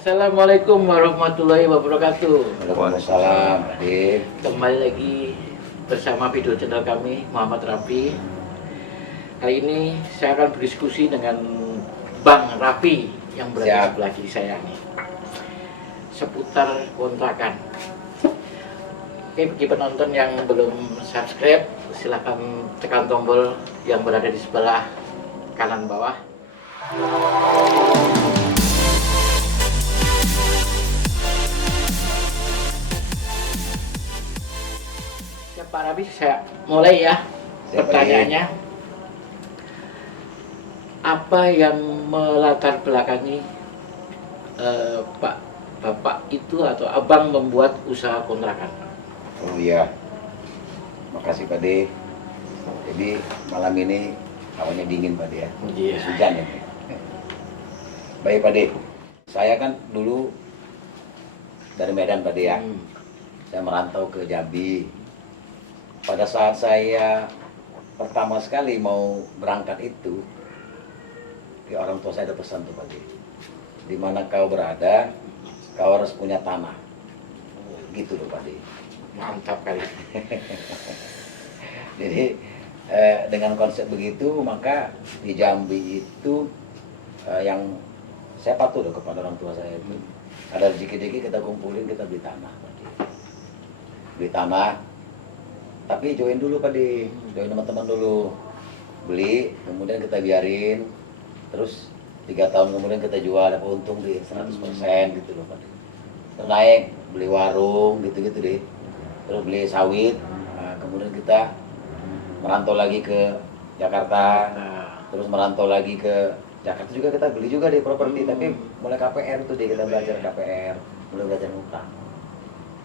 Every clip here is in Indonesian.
Assalamualaikum warahmatullahi wabarakatuh. Waalaikumsalam, Adik. Kembali lagi bersama video channel kami, Muhammad Rafi. Hari ini saya akan berdiskusi dengan Bang Rafi yang berada Siap. sebelah kiri saya nih, seputar kontrakan. Oke, bagi penonton yang belum subscribe, silahkan tekan tombol yang berada di sebelah kanan bawah. Pak Rafi, saya mulai ya. Siap, Pertanyaannya, apa yang melatar belakangi Bapak itu atau Abang membuat usaha kontrakan? Oh iya, makasih Pak De. Jadi malam ini hawanya dingin Pak De ya. Iya. Hujan ini. Baik Pak De, saya kan dulu dari Medan Pak De ya. Saya merantau ke Jambi. Pada saat saya pertama sekali mau berangkat itu, orang tua saya ada pesan tuh Pak De. Di mana kau berada, kau harus punya tanah. Gitu loh Pak De. Mantap kali. Jadi dengan konsep begitu, maka di Jambi itu yang saya patuh loh kepada orang tua saya itu. Ada rezeki-rezeki kita kumpulin, kita beli tanah Pak De. Beli tanah. Tapi join dulu Pak De, join teman-teman dulu. Beli, kemudian kita biarin. Terus 3 tahun kemudian kita jual, dapat untung di 100% gitu loh Pak De. Terus naik, beli warung gitu-gitu deh. Terus beli sawit, nah, kemudian kita merantau lagi ke Jakarta. Terus merantau lagi ke Jakarta juga kita beli juga di properti, tapi mulai KPR tuh deh, kita belajar KPR, mulai belajar utang.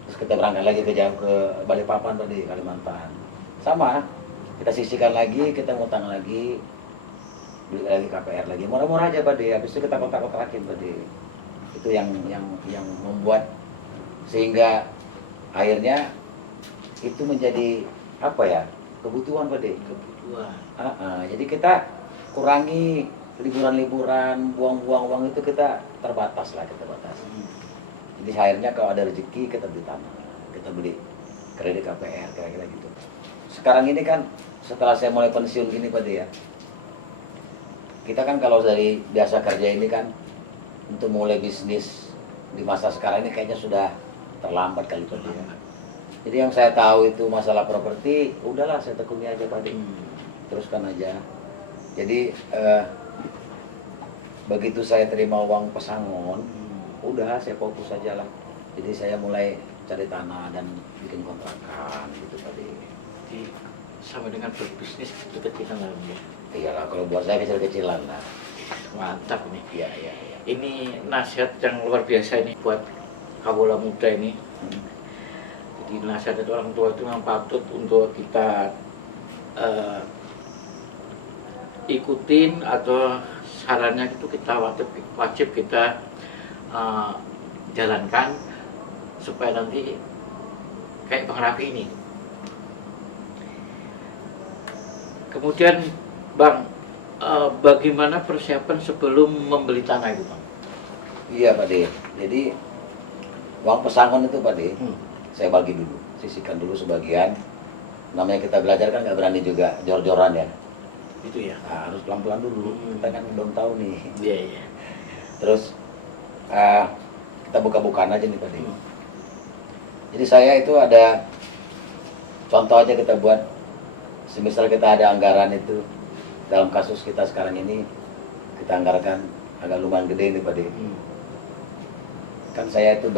Terus kita berangkat lagi ke Balikpapan tadi, Kalimantan. Sama, kita sisihkan lagi, kita ngutang lagi, beli lagi KPR lagi. Murah-murah aja Pak De, habis itu kita kontrak-kontrakin Pak De. Itu yang membuat sehingga akhirnya itu menjadi apa ya? Kebutuhan Pak De. Kebutuhan. Jadi kita kurangi liburan-liburan, buang-buang uang itu kita terbatas lah, kita batasi. Jadi akhirnya kalau ada rezeki kita beli tanah, kita beli kredit KPR, kira-kira gitu. Sekarang ini kan setelah saya mulai pensiun gini Pak De ya, kita kan kalau dari biasa kerja ini kan untuk mulai bisnis di masa sekarang ini kayaknya sudah terlambat kali Pak De ya. Jadi yang saya tahu itu masalah properti, udahlah saya tekuni aja Pak De, teruskan aja. Jadi begitu saya terima uang pesangon, udah saya fokus aja lah. Jadi saya mulai cari tanah dan bikin kontrakan gitu tadi. Jadi sama dengan berbisnis kecil-kecilan lah ya. Iyalah, kalau buat saya kecil-kecilan lah. Mantap nih. Iya, iya, iya. Ini nasihat yang luar biasa ini buat kawula muda ini. Jadi nasihat itu orang tua itu memang patut untuk kita ikutin, atau sarannya itu kita wajib kita jalankan supaya nanti kayak Bang Rafi ini. Kemudian Bang, bagaimana persiapan sebelum membeli tanah itu Bang? Iya Pak De. Jadi uang pesangon itu Pak De, saya bagi dulu, sisihkan dulu sebagian. Namanya kita belajar kan nggak berani juga jor-joran ya. Itu ya. Nah, harus pelan-pelan dulu. Kita kan belum tahu nih. Iya, iya. Terus kita buka-bukaan aja nih Pak De. Jadi saya itu ada contoh aja kita buat, semisal kita ada anggaran itu, dalam kasus kita sekarang ini kita anggarkan agak lumayan gede nih Pak De. Kan saya itu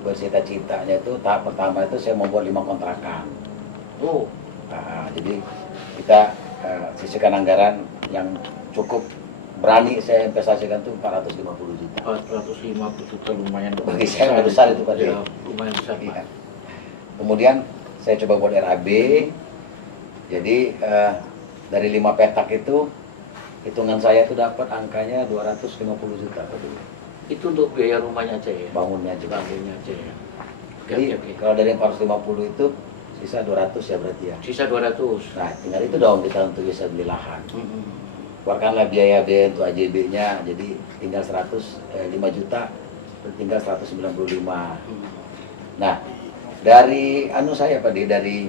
bercita-citanya itu tahap pertama itu saya membuat 5 kontrakan. Jadi kita sisihkan anggaran yang cukup berani saya investasikan tuh 450 juta. 450 juta lumayan Bagi saya besar itu Pak De. Ya, lumayan besar Pak. Iya. Kemudian saya coba buat RAB. Jadi dari 5 petak itu hitungan saya itu dapat angkanya 250 juta Pak De. Itu untuk biaya rumahnya aja ya? Bangunnya aja. Bangunnya aja ya. Jadi kalau dari 450 itu sisa 200 ya berarti ya. Sisa 200. Nah tinggal itu dong kita untuk bisa beli lahan. keluarkanlah biaya-biaya untuk AJB-nya, jadi tinggal 5 juta, tinggal 195. Nah, dari saya Pak dari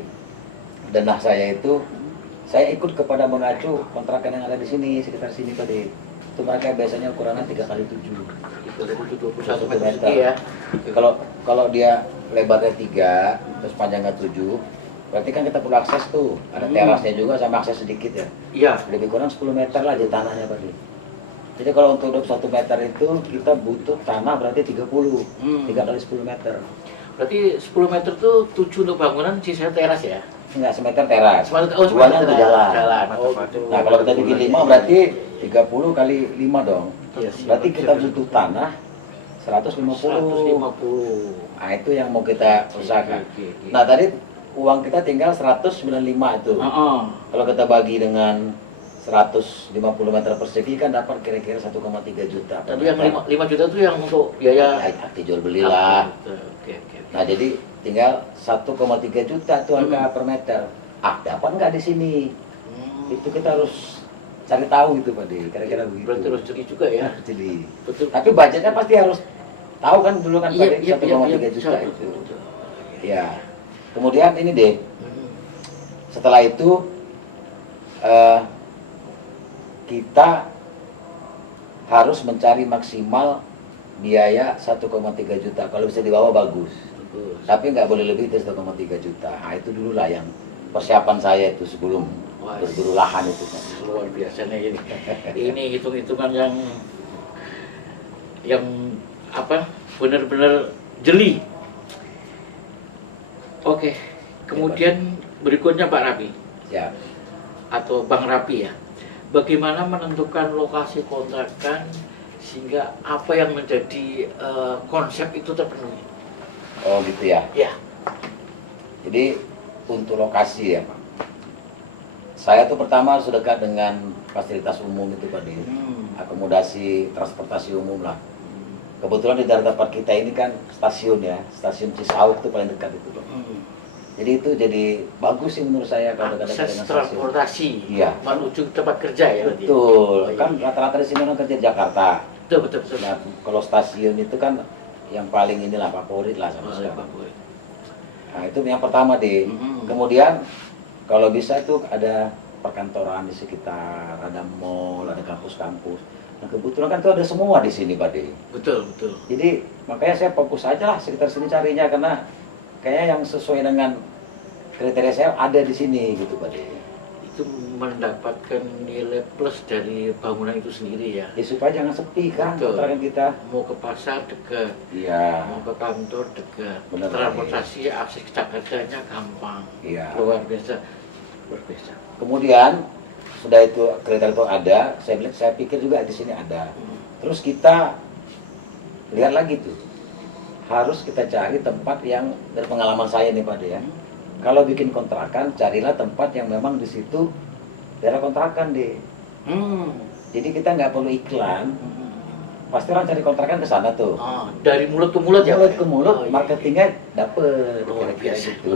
denah saya itu, saya ikut kepada mengacu kontrakan yang ada di sini, sekitar sini Pak. Itu mereka biasanya ukurannya 3x7. Itu 21 1 meter meter. persegi ya. Kalau dia lebarnya 3, terus panjangnya 7, berarti kan kita perlu akses tuh. Ada terasnya juga sama akses sedikit ya. Iya. Lebih kurang 10 meter lah di tanahnya Pak. Jadi kalau untuk 21 meter itu kita butuh tanah berarti 30, 3 kali 10 meter. Berarti 10 meter tuh 7 untuk bangunan, sisanya teras ya? Enggak, semeter teras. Semeter 2-nya untuk jalan. Oh, Nah, kalau kita bikin 5 berarti 30 kali 5 dong. Iya, Berarti kita butuh tanah 150. 150. Nah, itu yang mau kita usahakan. Oke. Nah, tadi uang kita tinggal 195 itu. Kalau kita bagi dengan 150 meter persegi kan dapat kira-kira 1,3 juta. Tadi yang 5 juta itu yang untuk biaya arti jual belilah. Oke. Nah, jadi tinggal 1,3 juta tuh harga per meter. Dapat nggak di sini? Itu kita harus cari tahu gitu Pak De, kira-kira begitu. Berarti harus jeli juga ya. Jeli. Betul. Tapi budgetnya pasti harus tahu kan dulu kan Pak De, 1,3 juta itu. Betul. Ya. Kemudian ini deh. Setelah itu kita harus mencari maksimal biaya 1,3 juta. Kalau bisa di bawah bagus. Tapi nggak boleh lebih dari 1,3 juta. Nah, itu dulu lah yang persiapan saya itu sebelum berburu lahan itu. Luar biasa nih ini. Ini hitung-hitungan yang apa? Benar-benar jeli. Oke. Kemudian berikutnya Pak Rapi. Ya. Atau Bang Rapi ya. Bagaimana menentukan lokasi kontrakan sehingga apa yang menjadi konsep itu terpenuhi? Oh gitu ya. Ya. Jadi untuk lokasi ya Pak. Saya tuh pertama harus dekat dengan fasilitas umum itu Pak De. Akomodasi transportasi umum lah. Kebetulan di daerah tempat kita ini kan stasiun ya, stasiun Cisauk itu paling dekat itu Pak. Jadi itu jadi bagus sih menurut saya kalau dekat dengan stasiun. Transportasi. Iya. Menuju tempat kerja ya. Betul. Kan rata-rata di sini orang kerja di Jakarta. Betul. Nah, kalau stasiun itu kan yang paling inilah favorit lah sama sekarang. Nah, itu yang pertama deh. Kemudian kalau bisa tuh ada perkantoran di sekitar, ada mall, ada kampus-kampus. Nah, kebetulan kan itu ada semua di sini, Pak De. Betul. Jadi makanya saya fokus aja lah sekitar sini carinya karena kayaknya yang sesuai dengan kriteria saya ada di sini gitu, Pak De. Itu mendapatkan nilai plus dari bangunan itu sendiri ya. Ya supaya jangan sepi kan Betul. kontrakan kita. Mau ke pasar dekat, Iya. mau ke kantor dekat, Benar, transportasi akses ke Jakartanya gampang. Iya. Luar biasa. Kemudian sudah itu kriteria itu ada, saya pikir juga di sini ada. Terus kita lihat lagi tuh, harus kita cari tempat yang dari pengalaman saya nih Pak De ya. Kalau bikin kontrakan, carilah tempat yang memang di situ daerah kontrakan deh. Jadi kita nggak perlu iklan. Pasti orang cari kontrakan ke sana tuh. Dari mulut ke mulut ya. Mulut ke mulut, Oh, iya. marketingnya dapet. Luar Kira-kira biasa. gitu.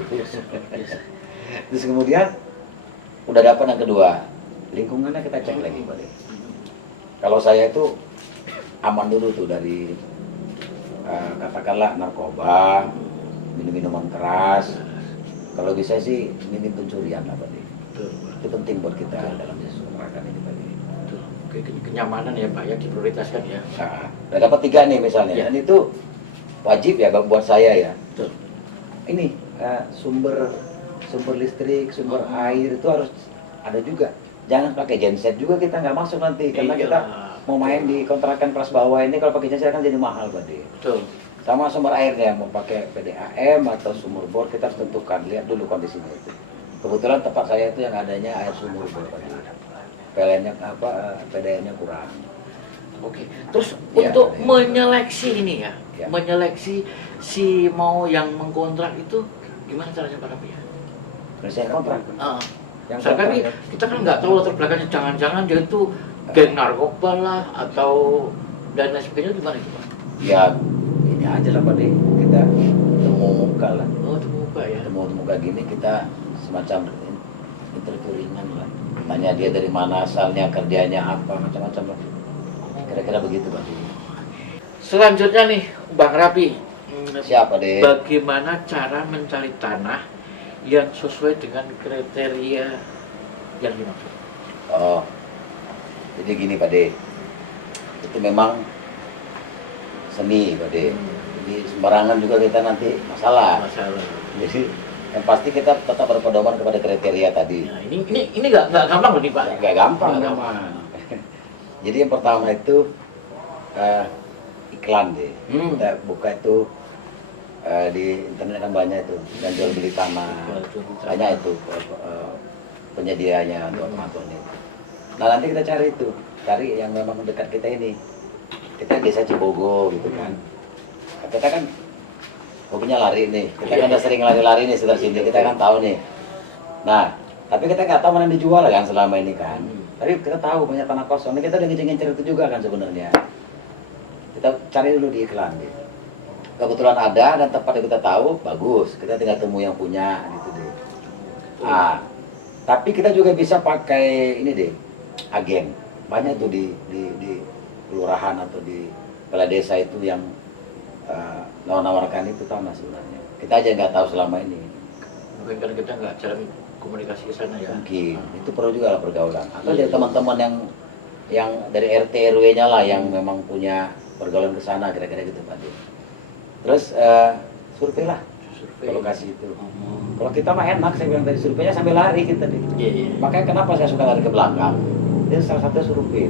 Terus kemudian udah dapat yang kedua, lingkungannya kita cek lagi Pak De. Kalau saya itu aman dulu tuh dari katakanlah narkoba, minum-minuman keras. Kalau bisa sih minim pencurian lah Pak De. Itu penting buat kita dalam bisnis kontrakan ini Pak De. Kenyamanan ya Pak ya diprioritaskan ya. Nah, udah dapat 3 nih misalnya, dan itu wajib ya buat saya ya. Betul. Ini sumber listrik, sumber air itu harus ada juga. Jangan pakai genset juga kita nggak masuk nanti karena kita mau main di kontrakan kelas bawah ini kalau pakai genset kan jadi mahal Pak De. Betul. Sama sumber airnya mau pakai PDAM atau sumur bor kita harus tentukan, lihat dulu kondisinya itu. Kebetulan tempat saya itu yang adanya air sumur bor Pak De. PLN-nya PDAM-nya kurang. Oke. Terus Ya, untuk ya. menyeleksi ini ya, Ya. menyeleksi si mau yang mengkontrak itu gimana caranya Pak Rapi ya? Saya kontrak. Yang Misalkan nih, kontrak kita kan nggak tahu latar belakangnya, jangan-jangan dia itu geng narkoba lah atau dan lain sebagainya, gimana itu Pak? ya ini aja lah Pak De, kita temu muka lah. Oh, itu muka ya. Temu muka gini kita semacam interview ringan lah. Tanya dia dari mana asalnya, kerjanya apa, macam-macam lah. Kira-kira begitu Pak. Selanjutnya nih Bang Rapi, Siapa deh? bagaimana cara mencari tanah yang sesuai dengan kriteria yang dimaksud? Oh, jadi gini Pak De, itu memang seni Pak De. Jadi sembarangan juga kita nanti masalah. Masalah. Jadi yang pasti kita tetap berpedoman kepada kriteria tadi. Nah, ini nggak gampang loh nih Pak. Gak gampang Nggak memang. Jadi yang pertama itu iklan deh. Kita buka itu di internet kan banyak itu, dan jual beli tanah, banyak itu penyediaannya untuk ini. Nah nanti kita cari yang memang dekat kita ini. Kita desa Cibogo gitu kan. Kita kan hobinya lari nih, kita kan udah sering lari-lari nih sekitar sini, kita kan tahu nih. Nah, tapi kita nggak tahu mana yang dijual kan selama ini kan. Tapi kita tahu banyak tanah kosong, ini kita udah ngincer itu juga kan sebenarnya. Kita cari dulu di iklan deh. Kebetulan ada dan tempat yang kita tahu, bagus. Kita tinggal temu yang punya gitu deh. Nah, tapi kita juga bisa pakai ini deh, agen. Banyak tuh di kelurahan atau di kepala desa itu yang nawarkan itu tanah sebenarnya. Kita aja nggak tahu selama ini. Mungkin karena kita nggak jalan komunikasi ke sana ya. Mungkin itu perlu juga lah pergaulan. Atau dari teman-teman yang dari RT RW-nya lah yang memang punya pergaulan ke sana kira-kira gitu Pak. Terus survei lah ke lokasi itu. Kalau kita mah enak, saya bilang tadi surveinya sambil lari kita deh. Makanya kenapa saya suka lari ke belakang? Itu salah satu survei.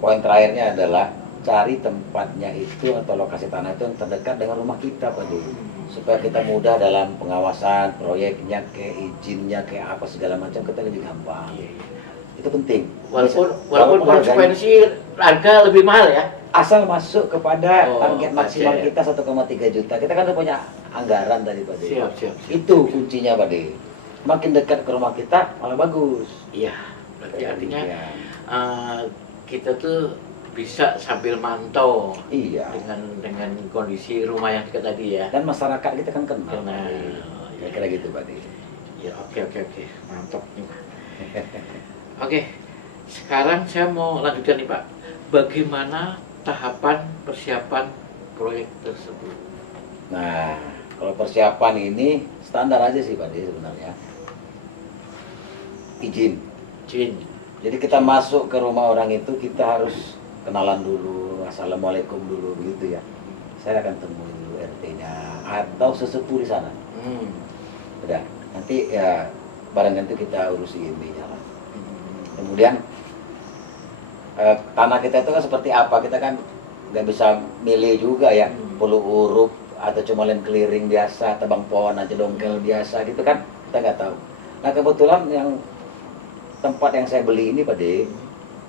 Poin terakhirnya adalah cari tempatnya itu atau lokasi tanah itu yang terdekat dengan rumah kita Pak De. Supaya kita mudah dalam pengawasan proyeknya, ke izinnya, ke apa segala macam kita lebih gampang. Itu penting. Walaupun konsekuensi harga lebih mahal ya. Asal masuk kepada target maksimal budget. kita 1,3 juta. Kita kan udah punya anggaran tadi Pak De. Siap. Itu kuncinya Pak De. Makin dekat ke rumah kita malah bagus. Iya, berarti artinya kita tuh bisa sambil mantau Iya. dengan kondisi rumah yang dekat tadi ya. Dan masyarakat kita kan kenal. Nah, Kira-kira gitu Pak De. Ya oke, mantap nih Pak. Oke, sekarang saya mau lanjutkan nih Pak. Bagaimana tahapan persiapan proyek tersebut? Nah, kalau persiapan ini standar aja sih Pak De sebenarnya. Izin. Jadi kita masuk ke rumah orang itu kita harus kenalan dulu, assalamualaikum dulu begitu ya. Saya akan temui dulu RT-nya atau sesepuh di sana. Udah, nanti ya barang nanti kita urusi IMB-nya lah. Kemudian tanah kita itu kan seperti apa, kita kan nggak bisa milih juga ya, perlu uruk atau cuma lain clearing biasa, tebang pohon aja dongkel biasa gitu kan, kita nggak tahu. Nah kebetulan yang tempat yang saya beli ini Pak De,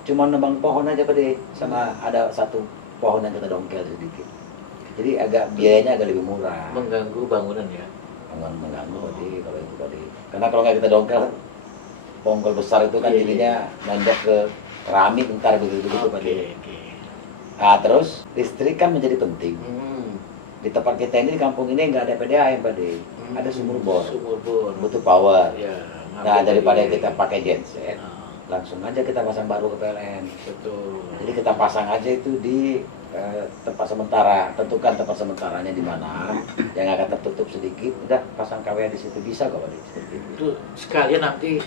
cuma nebang pohon aja Pak De, sama ada satu pohon yang kita dongkel sedikit. Jadi agak biayanya agak lebih murah. Mengganggu bangunan ya? Mengganggu Pak De kalau itu Pak De. Karena kalau nggak kita dongkel, bonggol besar itu kan jadinya nendek ke keramik ntar begitu Pak De. Nah terus listrik kan menjadi penting. Di tempat kita ini di kampung ini nggak ada PDAM Pak De, ada sumur bor. Butuh power. Nah daripada kita pakai genset, langsung aja kita pasang baru ke PLN. Betul. Jadi kita pasang aja itu di tempat sementara, tentukan tempat sementaranya di mana, yang akan tertutup sedikit, udah pasang KW di situ bisa kok Pak De. Seperti itu. Itu sekalian nanti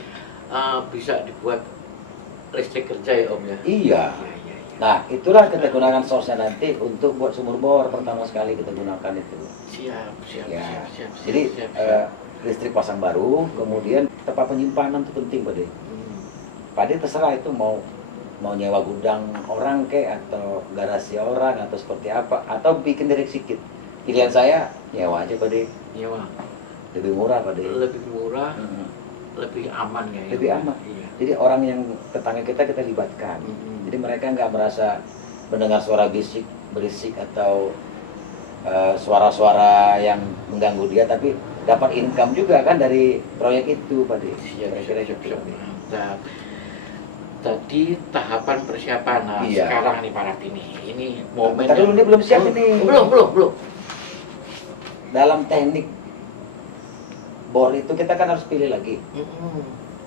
bisa dibuat listrik kerja ya Om ya? Iya. Nah itulah kita gunakan source-nya nanti untuk buat sumur bor pertama sekali kita gunakan itu. Siap. Jadi listrik pasang baru, kemudian tempat penyimpanan itu penting Pak De. Pak De terserah itu mau nyewa gudang orang atau garasi orang atau seperti apa, atau bikin dari sedikit. Pilihan saya nyewa aja Pak De. Nyewa. Lebih murah Pak De. Lebih murah, lebih aman ya. Lebih aman. Iya. Jadi orang yang tetangga kita libatkan. Jadi mereka nggak merasa mendengar suara berisik atau suara-suara yang mengganggu dia, tapi dapat income juga kan dari proyek itu Pak De. Siap. Nah, tadi tahapan persiapan. Nah, Iya. sekarang nih Pak Rapi nih. Ini momen. Tadi dulu ini belum siap ini. Belum. Dalam teknik bor itu kita kan harus pilih lagi.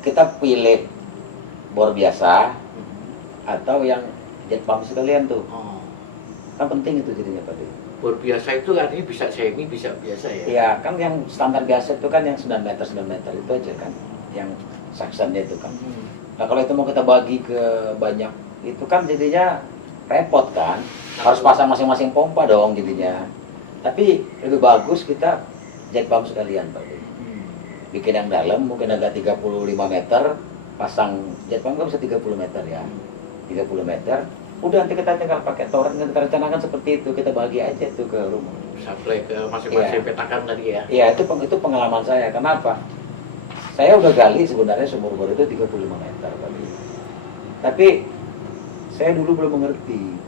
kita pilih bor biasa atau yang jet pump sekalian tuh. Oh. Kan penting itu jadinya Pak De. Bor biasa itu artinya bisa semi, bisa biasa ya? Iya, kan yang standar biasa itu kan yang 9 meter itu aja kan. Yang saksannya itu kan. Nah, kalau itu mau kita bagi ke banyak, itu kan jadinya repot kan. Harus pasang masing-masing pompa dong jadinya. Tapi lebih bagus kita jet pump sekalian Pak De. Bikin yang dalam mungkin agak 35 meter, pasang jet pump kan bisa 30 meter ya. 30 meter. Udah nanti kita tinggal pakai torrent, kita rencanakan seperti itu, kita bagi aja tuh ke rumah. Sampai ke masing-masing petakan tadi ya? Iya, itu pengalaman saya. Kenapa? Saya udah gali sebenarnya sumur bor itu 35 meter tadi. Tapi saya dulu belum mengerti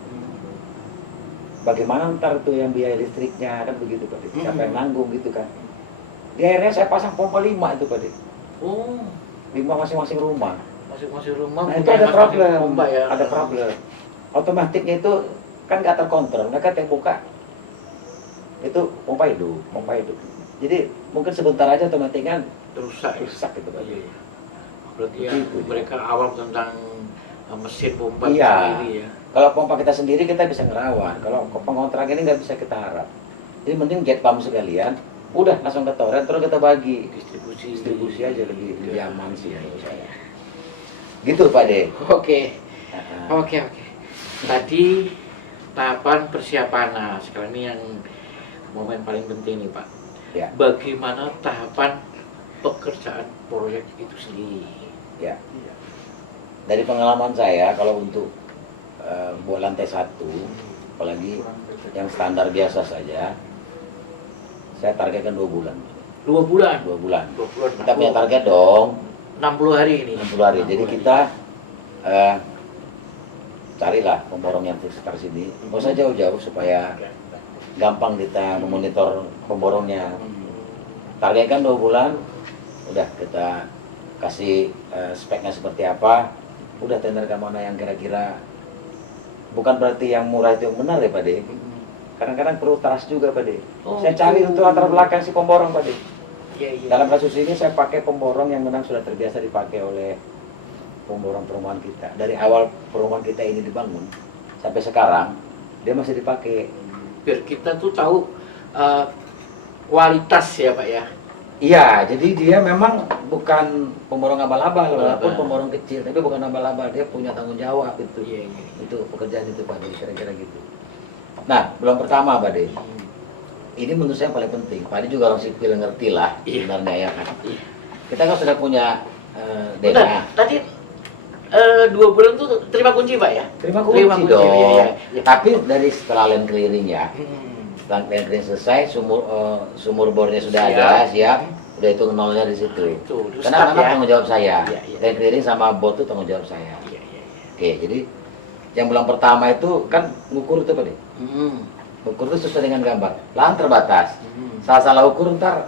bagaimana ntar tuh yang biaya listriknya, kan begitu Pak De. Siapa yang nanggung gitu kan. Di akhirnya saya pasang pompa 5 itu Pak De. Oh, 5 masing-masing rumah. masing-masing rumah Nah itu punya ada masing-masing problem, pompa ya? ada problem. Otomatiknya itu kan nggak terkontrol, mereka yang buka itu pompa hidup. Jadi mungkin sebentar aja otomatiknya Rusak ya? rusak gitu Pak. Iya. Berarti ya Begitu. mereka awam tentang mesin pompa Iya. sendiri ya? Kalau pompa kita sendiri kita bisa ngerawat, kalau pengontrak ini nggak bisa kita harap. Jadi mending jet pump sekalian, udah langsung ke torrent terus kita bagi. Distribusi aja lebih aman sih menurut saya. Gitu Pak De. Oke, Nah, oke. Tadi tahapan persiapan, nah sekarang ini yang momen paling penting nih Pak. Ya. Bagaimana tahapan pekerjaan proyek itu sendiri? Ya. Dari pengalaman saya kalau untuk buat lantai 1, apalagi yang standar biasa saja, saya targetkan 2 bulan. 2 bulan? 2 bulan. 2 bulan. Kita punya target dong, 60 hari ini. 60 hari. Jadi kita carilah pemborong yang sekitar sini. Nggak usah jauh-jauh supaya gampang kita memonitor pemborongnya. Targetkan 2 bulan, udah kita kasih speknya seperti apa, udah tenderkan mana yang kira-kira. Bukan berarti yang murah itu yang benar ya Pak De. Kadang-kadang perlu trust juga Pak De. Oh, Saya cari untuk latar belakang si pemborong Pak De. Iya, iya. Dalam kasus ini saya pakai pemborong yang memang sudah terbiasa dipakai oleh pemborong perumahan kita. Dari awal perumahan kita ini dibangun sampai sekarang dia masih dipakai. Biar kita tuh tahu kualitas ya Pak ya. Iya, jadi dia memang bukan pemborong abal-abal, walaupun Abal-abal. pemborong kecil, tapi bukan abal-abal, dia punya tanggung jawab itu. Iya, iya. Itu pekerjaan itu Pak De, kira-kira gitu. Nah, belum pertama Pak De. Ini menurut saya yang paling penting. Pak De juga orang sipil ngerti lah Iya. sebenarnya ya kan. Iya. Kita kan sudah punya Bentar, DNA. tadi 2 bulan tuh terima kunci Pak ya? Terima kunci dong. Iya, iya, iya. Tapi dari setelah land clearing ya, Hmm. land clearing selesai, sumur bornya sudah Siap. ada, siap. Udah itu nolnya di situ. Itu, terus Karena start memang ya. tanggung jawab saya. Iya, iya. Land clearing sama bot itu tanggung jawab saya. Iya, iya, iya. Oke, jadi yang bulan pertama itu kan ngukur itu Pak De. Hmm. Ukur itu sesuai dengan gambar. Lahan terbatas. Hmm. Salah-salah ukur ntar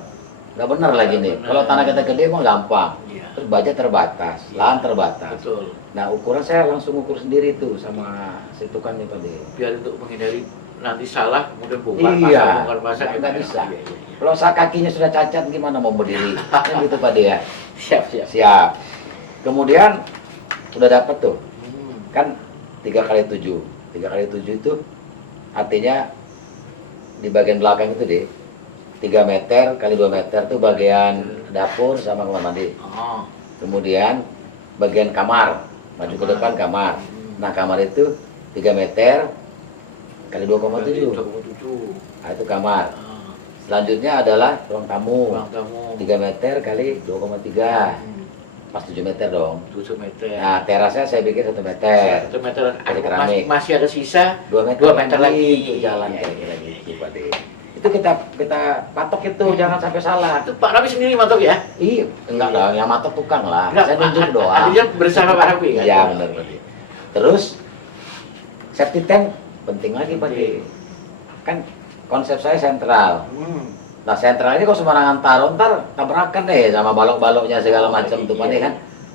nggak benar lagi nih. Benar. Kalau tanah kita gede mah gampang. Iya. Terus budget terbatas, Iya. lahan terbatas. Betul. Nah ukuran saya langsung ukur sendiri tuh sama si tukangnya Pak De. Biar untuk menghindari nanti salah kemudian bongkar Iya. bongkar pasang Nggak gitu ya. bisa. Iya, iya, iya. Kalau saya kakinya sudah cacat gimana mau berdiri? Kan gitu Pak De ya. Siap, siap. Siap. Kemudian udah dapet tuh Hmm. kan 3x7. 3x7 itu artinya di bagian belakang itu deh 3 meter kali 2 meter tuh bagian dapur sama kamar mandi. Oh. Kemudian bagian kamar, maju ke depan kamar. Nah kamar itu 3 meter kali 2,7. 2,7. Nah itu kamar. Ah, Selanjutnya adalah ruang tamu, ruang tamu. 3 meter kali 2,3. Hmm. Pas 7 meter dong. 7 meter. Nah terasnya saya bikin 1 meter. 1 meter. Kasih keramik. Masih ada sisa 2 meter, 2 meter lagi. itu jalan Iya, kira-kira iya, gitu Pak De. Itu kita patok itu, jangan sampai salah. Itu Pak Rafi sendiri matok ya? Iya, enggak lah, yang matok tukang lah. Enggak, Saya nunjuk doang. Artinya bersama Pak Rafi kan? Iya benar Pak De. Terus safety tank penting lagi Pak De. Kan konsep saya sentral. Hmm. Nah sentral ini kok sembarangan taruh ntar tabrakan deh sama balok-baloknya segala macam tuh Pak De Iya. kan.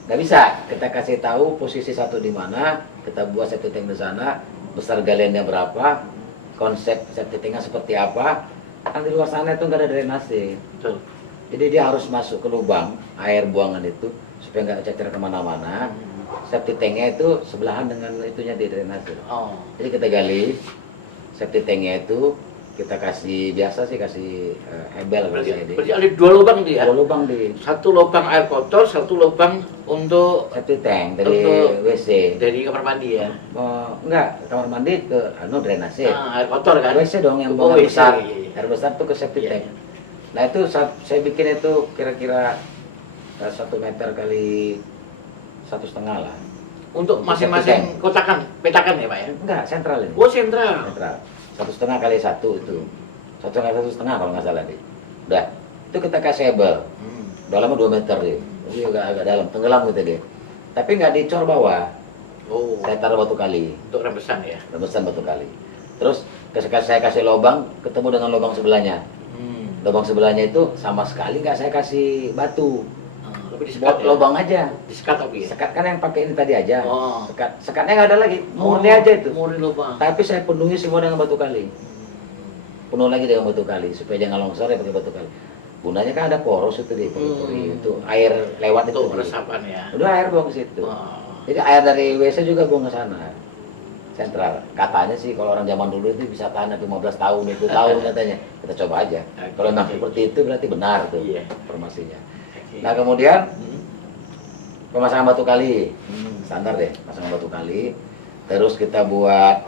Nggak bisa, kita kasih tahu posisi satu di mana, kita buat safety tank di sana, besar galiannya berapa, konsep safety tanknya seperti apa. Kan di luar sana itu nggak ada drainase. Betul. Jadi dia harus masuk ke lubang air buangan itu supaya nggak cecer kemana-mana. Septic tanknya itu sebelahan dengan itunya di drainase. Oh. Jadi kita gali septic tanknya itu, kita kasih biasa sih kasih hebel kalau saya Berarti ada 2 lubang dia. 2 lubang di Satu lubang air kotor, satu lubang untuk septic tank dari Untuk- WC. dari kamar mandi ya. Enggak, kamar mandi ke drainase. Air kotor kan. WC dong yang Oh, buangan WC. besar. Air besar tuh ke septic Iya, tank. Nah itu saya bikin itu kira-kira 1 meter kali 1,5 lah. Untuk masing-masing kotakan, petakan ya Pak ya. Enggak, sentral ini. Oh sentral. Sentral. 1,5 kali 1 itu. 1,5 kalau nggak salah deh. Udah, itu kita kasih hebel. Dalamnya 2 meter deh. Jadi agak dalam, tenggelam gitu deh. Tapi nggak dicor bawah. Oh. Saya taruh batu kali, Untuk rembesan ya. rebesan batu kali. Terus saya kasih lubang, ketemu dengan lubang sebelahnya. Lubang sebelahnya itu sama sekali nggak saya kasih batu. Lebih disekat Buat ya. lubang aja. Disekat tapi ya. Sekat kan yang pakai ini tadi aja. Oh. Sekatnya nggak ada lagi, murni aja itu. Murni lubang. Tapi saya penuhi semua dengan batu kali. Penuh lagi dengan batu kali supaya jangan longsor ya pakai batu kali. Gunanya kan ada poros itu di pori-pori itu air lewat itu. Untuk resapan ya. Udah air buang ke situ. Oh. Jadi air dari WC juga buang ke sana. Sentral. Katanya sih kalau orang zaman dulu itu bisa tahan sampai 15 tahun, 20 tahun katanya. Kita coba aja. Kalau memang seperti itu berarti benar tuh Iya. informasinya. Oke. Nah kemudian Hmm. pemasangan batu kali. Standar deh, pasangan batu kali. Terus kita buat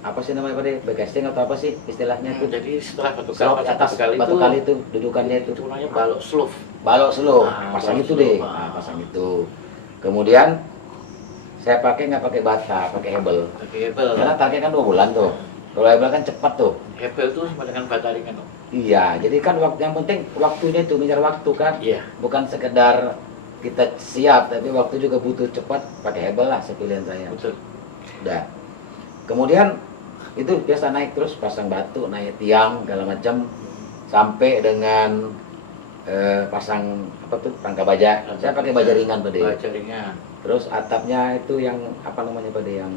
apa sih namanya Pak De? Backcasting atau apa sih istilahnya itu? Jadi setelah batu Slop kali, atas batu kali itu dudukannya itu. itu namanya balok slope. Balok slow, Ah, pasang balok itu slow. deh. Ah. Nah, pasang itu. Kemudian saya pakai nggak pakai bata, pakai hebel. Pakai hebel. Karena target kan 2 bulan tuh. Kalau hebel kan cepat tuh. Hebel itu sama dengan bata ringan. Om. Iya, jadi kan yang penting waktunya itu ngejar waktu kan. Iya. Bukan sekedar kita siap, tapi waktu juga butuh cepat. Pakai hebel lah sepilihan saya. Betul. Udah. Kemudian itu biasa naik terus pasang batu, naik tiang segala macam sampai dengan pasang apa tuh rangka baja. Saya pakai baja ringan Pak De. Baja ringan. Terus atapnya itu yang apa namanya Pak De, yang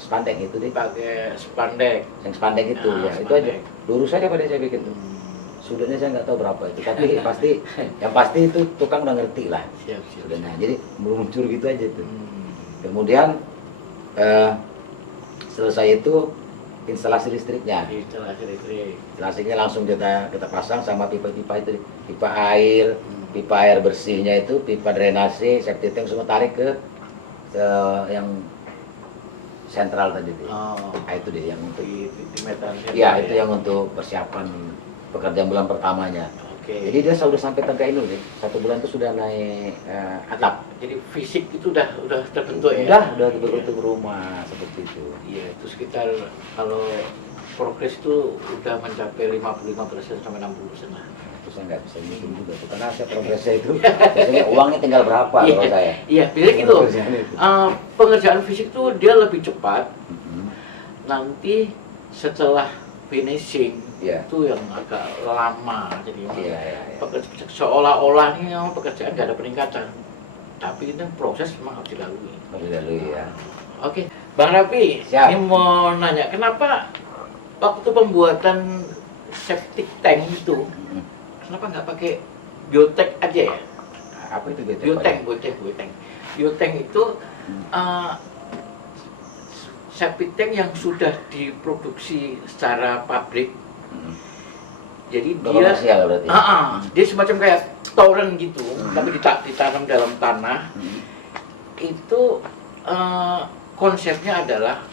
spandek itu deh. Pakai spandek. Yang spandek itu Ah, ya. Itu aja. spandek. Lurus aja Pak De saya bikin tuh. Sudutnya saya nggak tahu berapa itu, tapi pasti yang pasti itu tukang udah ngerti lah Siap, siap. sudahnya. Jadi meluncur gitu aja tuh. Hmm. Kemudian selesai itu instalasi listriknya. Instalasi listrik. Instalasinya langsung kita pasang sama pipa-pipa itu, pipa air bersihnya itu, pipa drainase, septic tank semua tarik ke yang sentral tadi deh. Oh. Nah, itu deh yang untuk Di metal. ya itu yang untuk persiapan pekerjaan bulan pertamanya. Oke. Jadi dia sudah sampai Tegak Inul deh. 1 bulan itu sudah naik atap. Jadi fisik itu udah terbentuk ya. Udah terbentuk rumah seperti itu. Iya, itu sekitar kalau progres itu udah mencapai 55% sampai 60% lah. Terus saya nggak bisa ngitung juga tuh, karena saya progresnya itu biasanya uangnya tinggal berapa kalau saya. Iya, biasanya gitu. Pengerjaan itu. Pengerjaan fisik itu dia lebih cepat. Mhm. Nanti setelah finishing Iya. itu yang agak lama. Jadi Iya, iya, iya. seolah-olah ini memang pekerjaan nggak ada peningkatan. Tapi ini proses memang harus dilalui. Harus dilalui ya. Oke, Bang Rapi, Siap. ini mau nanya, kenapa waktu pembuatan septic tank itu, Mhm. kenapa nggak pakai biotek aja ya? Apa itu biotek? Biotank itu septic tank yang sudah diproduksi secara pabrik. Mhm. Jadi Udah dia, komersial berarti. dia semacam kayak toren gitu, tapi ditanam dalam tanah. Mhm. Itu konsepnya adalah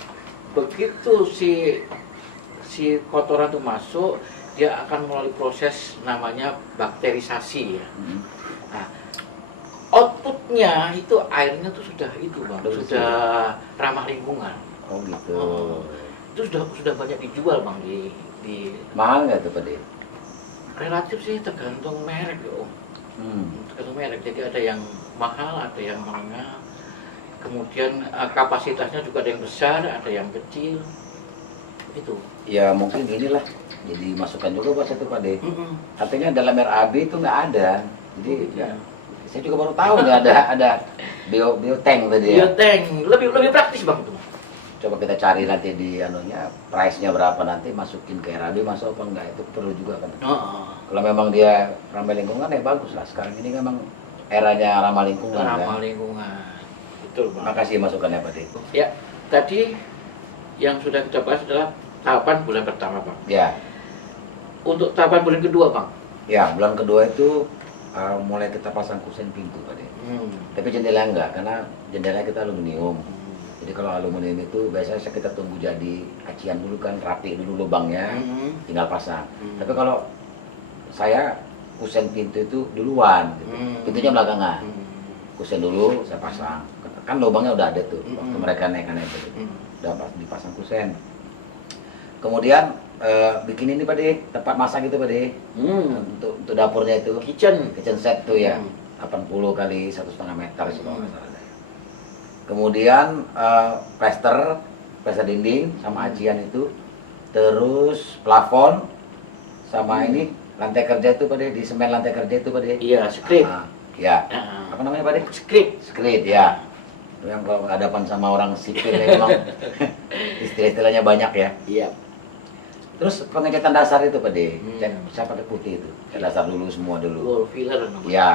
begitu si kotoran itu masuk, dia akan melalui proses namanya bakterisasi ya. Mhm. Outputnya itu airnya tuh sudah itu Bang, Sudah bersih. sudah ramah lingkungan. Oh gitu. Itu sudah banyak dijual Bang di Mahal nggak tuh Pak De? relatif sih tergantung merek yo. Tergantung merek. Jadi ada yang mahal, ada yang menengah. Kemudian kapasitasnya juga ada yang besar, ada yang kecil. Itu. Ya mungkin inilah. Jadi masukan juga buat satu Pak De. Artinya dalam RAB itu nggak ada. Jadi ya, saya juga baru tahu nih ada biotank tadi ya. Biotank lebih praktis Bang itu. Coba kita cari nanti di anunya price-nya berapa, nanti masukin ke RAB masuk apa enggak, itu perlu juga kan. Oh. Kalau memang dia ramai lingkungan ya bagus lah. Sekarang ini memang eranya ramah lingkungan. Ramah Kan? lingkungan. Betul, Bang. Makasih masukannya Pak De. Ya, tadi yang sudah kita bahas adalah tahapan bulan pertama, Bang. Ya, Untuk tahapan bulan kedua, Bang. ya bulan kedua itu mulai kita pasang kusen pintu Pak De. Hmm. Tapi jendela enggak, karena jendela kita aluminium. Jadi kalau aluminium itu biasanya kita tunggu jadi acian dulu kan, rapi dulu lubangnya, tinggal pasang. Tapi kalau saya kusen pintu itu duluan, gitu. Pintunya belakangan. Kusen dulu saya pasang, kan lubangnya udah ada tuh waktu mereka naik-naik itu, udah dipasang kusen. Kemudian bikin ini Pak De, tempat masak itu Pak De, untuk dapurnya itu, kitchen set tuh ya, 80 kali 1,5 meter sih kalau nggak salah. Kemudian plester dinding sama acian itu, terus plafon sama ini lantai kerja itu Pak De, di semen lantai kerja itu Pak De. Iya, skrip. Ya, apa namanya Pak De? Skrip. Skrip ya. Yang kalau hadapan sama orang sipil memang istilah-istilahnya banyak ya. Iya. Terus pengecatan dasar itu Pak De, saya pakai putih itu, cat dasar dulu semua dulu. Wall filler namanya. Ya.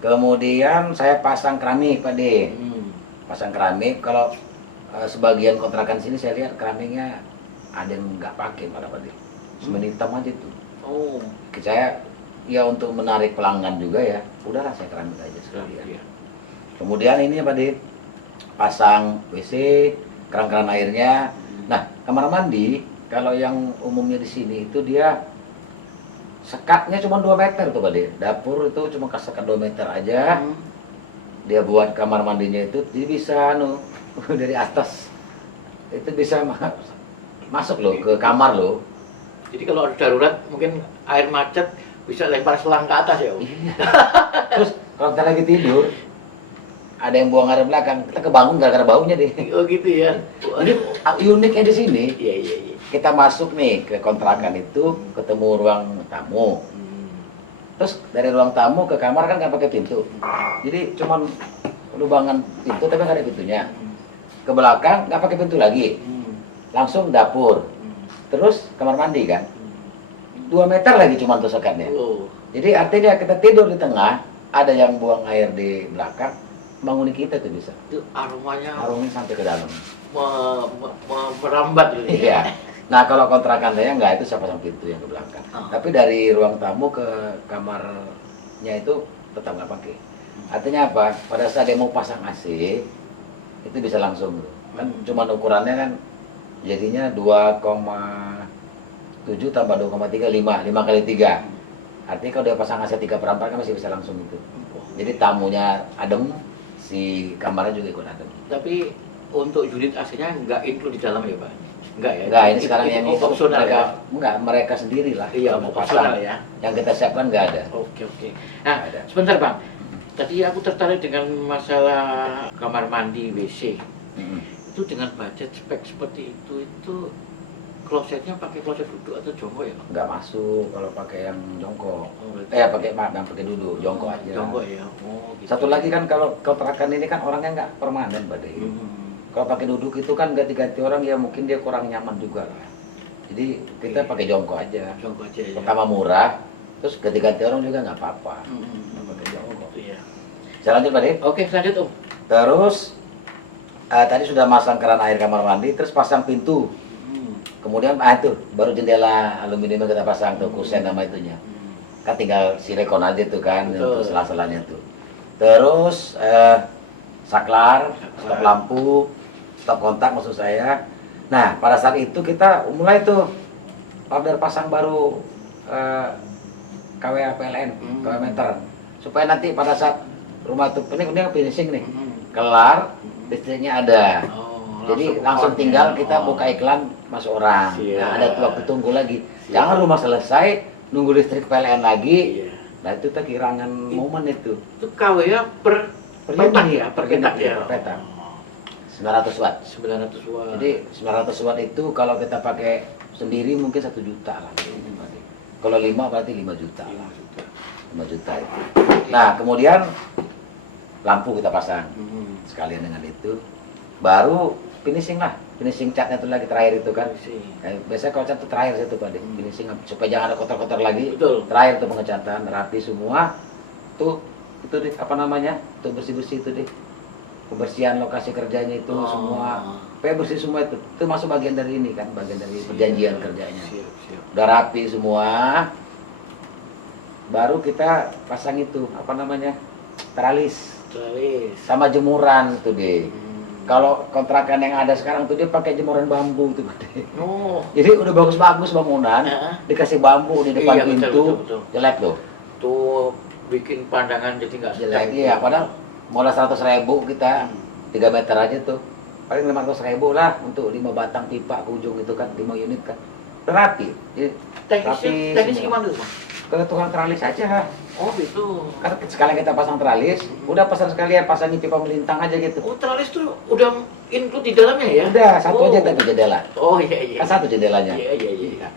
Kemudian saya pasang keramik Pak De. Pasang keramik, kalau sebagian kontrakan sini saya lihat keramiknya ada yang nggak pakai malah Pak De. Semen hitam aja tuh. Oh, Saya ya untuk menarik pelanggan juga ya, udahlah saya keramik aja sekalian. iya. Kemudian ini Pak De, pasang WC, keran-keran airnya. Nah, kamar mandi kalau yang umumnya di sini itu dia sekatnya cuma 2 meter tuh Pak De. Dapur itu cuma sekat 2 meter aja. Dia buat kamar mandinya itu, jadi bisa dari atas itu bisa masuk loh ke kamar loh. Jadi kalau ada darurat mungkin air macet bisa lempar selang ke atas ya, Om. Terus kalau kita lagi tidur ada yang buang air belakang, kita kebangun gara-gara baunya deh. Oh gitu ya. Jadi uniknya di sini, Iya, iya, iya. kita masuk nih ke kontrakan itu, ketemu ruang tamu. Terus dari ruang tamu ke kamar kan nggak pakai pintu, jadi cuman lubangan pintu tapi nggak ada pintunya. Ke belakang nggak pakai pintu lagi, langsung dapur, terus kamar mandi kan, 2 meter lagi cuman tuh sekatnya. Oh. Jadi artinya kita tidur di tengah, ada yang buang air di belakang, bangunin kita tuh bisa. Itu aromanya Sampai ke dalam. merambat gitu. Iya. Nah kalau kontrakan saya nggak, itu saya pasang pintu yang ke belakang. Tapi dari ruang tamu ke kamarnya itu tetap nggak pakai. Artinya apa? Pada saat dia mau pasang AC, itu bisa langsung. Kan cuma ukurannya kan jadinya 2,7 tambah 2,3, 5 kali 3. Artinya kalau dia pasang AC 3/4 kan masih bisa langsung itu. Jadi tamunya adem, si kamarnya juga ikut adem. Tapi untuk unit AC-nya nggak include di dalam ya, Pak? Enggak ya? Enggak, ini sekarang yang itu opsional mereka, ya? enggak, mereka sendirilah. Iya, kalau mau opsional pasang. ya. Yang kita siapkan nggak ada. Oke, oke. Nah, Nggak ada. sebentar Bang. Tadi aku tertarik dengan masalah kamar mandi WC. Itu dengan budget spek seperti itu klosetnya pakai kloset duduk atau jongkok ya, Bang? Nggak masuk kalau pakai yang jongkok. Oh, berarti- Pakai maaf, yang pakai duduk, jongkok aja. Jongkok ya. Oh, gitu. Satu lagi kan kalau kontrakan ini kan orangnya nggak permanen, Badai. Kalau pakai duduk itu kan ganti-ganti orang ya mungkin dia kurang nyaman juga lah. Jadi kita pakai jongkok aja. Jongkok aja ya. Pertama murah, terus ganti-ganti orang juga nggak apa-apa. Pakai jongkok. Iya. Saya lanjut, Badai. Oke, lanjut Om. Terus tadi sudah masang keran air kamar mandi, terus pasang pintu. Kemudian itu baru jendela aluminium kita pasang tuh, kusen nama itunya. Kan tinggal silikon aja tuh kan, Betul. untuk sela-selanya tuh. Terus saklar, stop lampu, stop kontak maksud saya. Nah pada saat itu kita mulai tuh order pasang baru KWA PLN, KWA meter, supaya nanti pada saat rumah tuh ini finishing nih, kelar, listriknya ada. Jadi langsung tinggal kita buka iklan masuk orang. Siap. Nah, ada waktu tunggu lagi. Jangan rumah selesai nunggu listrik PLN lagi. Iya. Nah itu tuh kirangan momen itu. Itu KW-nya per petak ya, per petak ya. Per petak. 900 watt. 900 watt. Jadi 900 watt itu kalau kita pakai sendiri mungkin 1 juta lah. Kalau 5 berarti 5 juta lah. 5 juta itu. Nah kemudian lampu kita pasang sekalian dengan itu. Baru finishing lah, finishing catnya itu lagi terakhir itu kan. Biasanya kalau cat itu terakhir itu Pak, finishing supaya jangan ada kotor-kotor lagi. Betul. Terakhir itu pengecatan rapi semua. Tuh itu deh apa namanya untuk bersih-bersih itu deh, kebersihan lokasi kerjanya itu semua, supaya bersih semua itu masuk bagian dari ini kan, bagian dari perjanjian kerjanya. Siap. Udah rapi semua, baru kita pasang itu apa namanya teralis Teralis. sama jemuran tuh deh. Hmm. Kalau kontrakan yang ada sekarang tuh dia pakai jemuran bambu tuh deh. Oh. Jadi udah bagus-bagus bangunan, Heeh. dikasih bambu di depan Iya, betul, pintu, betul. jelek loh. Tuh bikin pandangan jadi nggak Jelek sedap. iya, padahal modal 100.000 kita 3 meter aja tuh, paling 500.000 lah untuk 5 batang pipa ke ujung itu kan, 5 unit kan, udah rapi. Jadi Teknis semua. gimana tuh, Bang? Ke tukang teralis aja, Oh gitu. kan sekalian kita pasang teralis, udah pasang sekalian pasangin pipa melintang aja gitu. Oh teralis tuh udah include di dalamnya ya? Udah satu Oh. aja tapi jendela, Oh iya. kan satu jendelanya. Iya.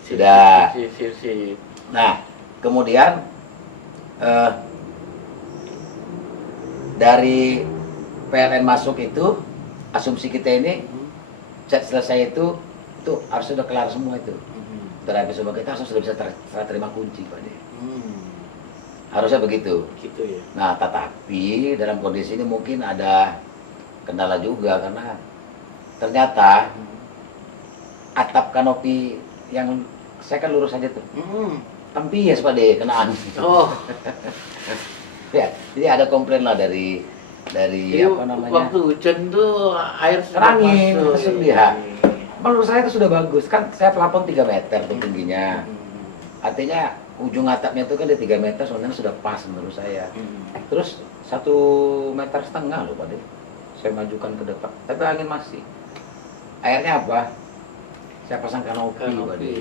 Sudah. Sip. Nah, kemudian dari PLN masuk itu, asumsi kita ini cat selesai itu harus sudah kelar semua itu. Terapi semua kita harus sudah bisa serah terima kunci Pak De. Harusnya begitu. Gitu ya. Nah, tetapi dalam kondisi ini mungkin ada kendala juga karena ternyata atap kanopi yang saya kan lurus aja tuh. Tempias Pak De, kenaan. Oh. Ya, jadi ada komplain lah dari Jadi apa namanya? waktu hujan tuh air Angin, masuk. masuk dia. Menurut saya itu sudah bagus kan, saya pelapon 3 meter tuh tingginya. Artinya ujung atapnya itu kan di 3 meter sebenarnya sudah pas menurut saya. Terus 1,5 meter loh Pak De. Saya majukan ke depan, tapi angin masih. Airnya apa? Saya pasang kanopi Pak De.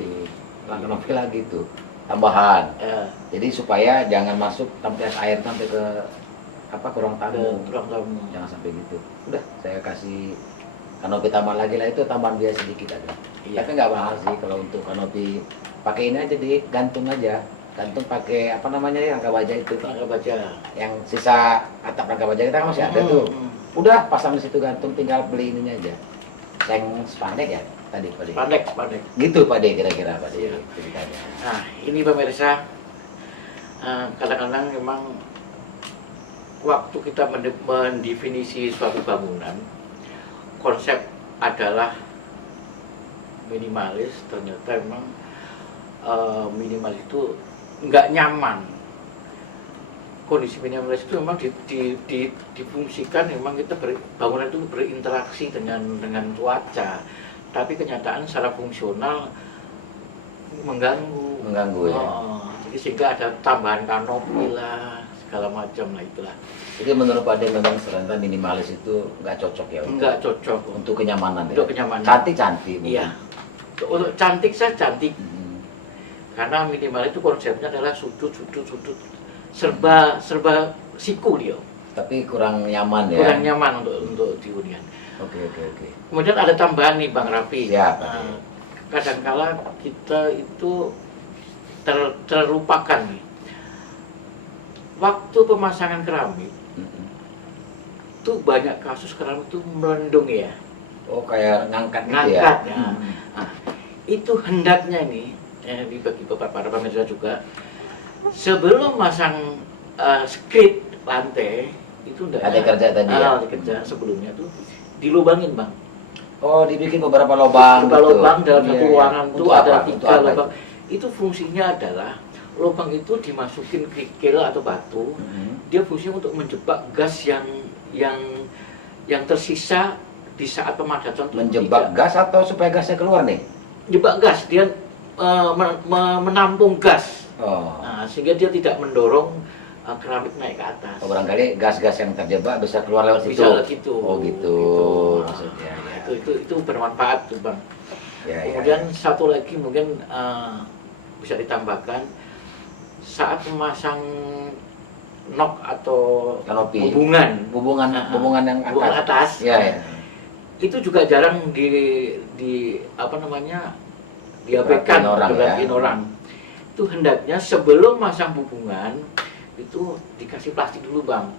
Kanopi lagi tuh, tambahan. Ya, Jadi supaya jangan masuk tempias air sampai ke ruang ke tamu. ruang tamu. Jangan sampai gitu. Udah, saya kasih kanopi tambah lagi lah, itu tambahan biaya sedikit ada. Iya. Tapi nggak mahal sih kalau untuk kanopi. Pakai ini aja gantung aja. Gantung pakai apa namanya ya, rangka baja itu. Rangka baja. Yang sisa atap rangka baja kita kan masih ada tuh. Udah pasang di situ gantung, tinggal beli ininya aja. Seng spandek ya tadi Pak De. Pandek. Gitu Pak De kira-kira Pak De Iya. ceritanya. Nah, ini pemirsa, kadang-kadang memang waktu kita mendefinisi suatu bangunan, konsep adalah minimalis. Ternyata memang minimalis itu nggak nyaman. Kondisi minimalis itu memang difungsikan, memang kita bangunan itu berinteraksi dengan cuaca, tapi kenyataan secara fungsional mengganggu Ya. jadi sehingga ada tambahan kanopi lah, segala macam lah itulah. Jadi menurut Pak De memang ternyata minimalis itu nggak cocok ya Nggak cocok untuk kenyamanan ya. untuk kenyamanan. Cantik mungkin. Iya, untuk cantik saya cantik, Hmm. karena minimal itu konsepnya adalah sudut serba siku dia, Tapi kurang nyaman ya. kurang nyaman untuk dihunian. Oke. Kemudian ada tambahan nih Bang Raffi. Siap. Kadangkala kita itu terlupakan nih. Waktu pemasangan keramik, Mm-mm. tuh banyak kasus keramik itu melendung ya, Oh kayak ngangkat gitu ya. ngangkat ya. Hmm. Nah, itu hendaknya nih, ini bagi bapak para pemirsa juga, sebelum masang skrit lantai itu Ada kerja tadi ya? ada kerja sebelumnya tuh dilubangin Bang. Oh dibikin beberapa lubang. Beberapa gitu. lubang dalam Iya, satu iya. ruangan itu Untuk ada apa? 3 Untuk apa lubang. Itu fungsinya adalah lubang itu dimasukin kerikil atau batu. Mm-mm. Dia fungsinya untuk menjebak gas yang tersisa di saat pemadatan. Menjebak gas atau supaya gasnya keluar nih? Jebak gas, dia menampung gas. Oh. Nah, sehingga dia tidak mendorong keramik naik ke atas. Oh, barangkali gas-gas yang terjebak bisa keluar lewat situ. Bisa lewat situ. Oh gitu. Gitu. Maksudnya. Nah, Ya. itu bermanfaat tuh Bang. Ya, Kemudian satu lagi mungkin bisa ditambahkan saat memasang nok atau Kanopi. hubungan hubungan yang atas. hubungan atas. Ya. Itu juga jarang di apa namanya diabaikan, Diperhatiin diperhatiin orang. Itu hendaknya sebelum masang hubungan itu dikasih plastik dulu Bang.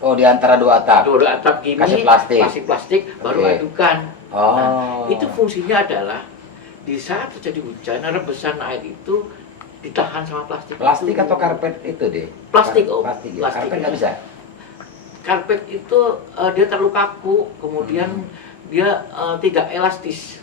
Oh di antara dua atap. Dua atap gini, Kasih plastik. kasih plastik, baru Oke. adukan. Oh. Nah, itu fungsinya adalah di saat terjadi hujan, rebesan air itu ditahan sama plastik. Plastik itu. atau karpet itu deh? Plastik, Om. Plastik ya. Plastik, Karpet ya. nggak bisa. Karpet itu dia terlalu kaku, kemudian dia tidak elastis.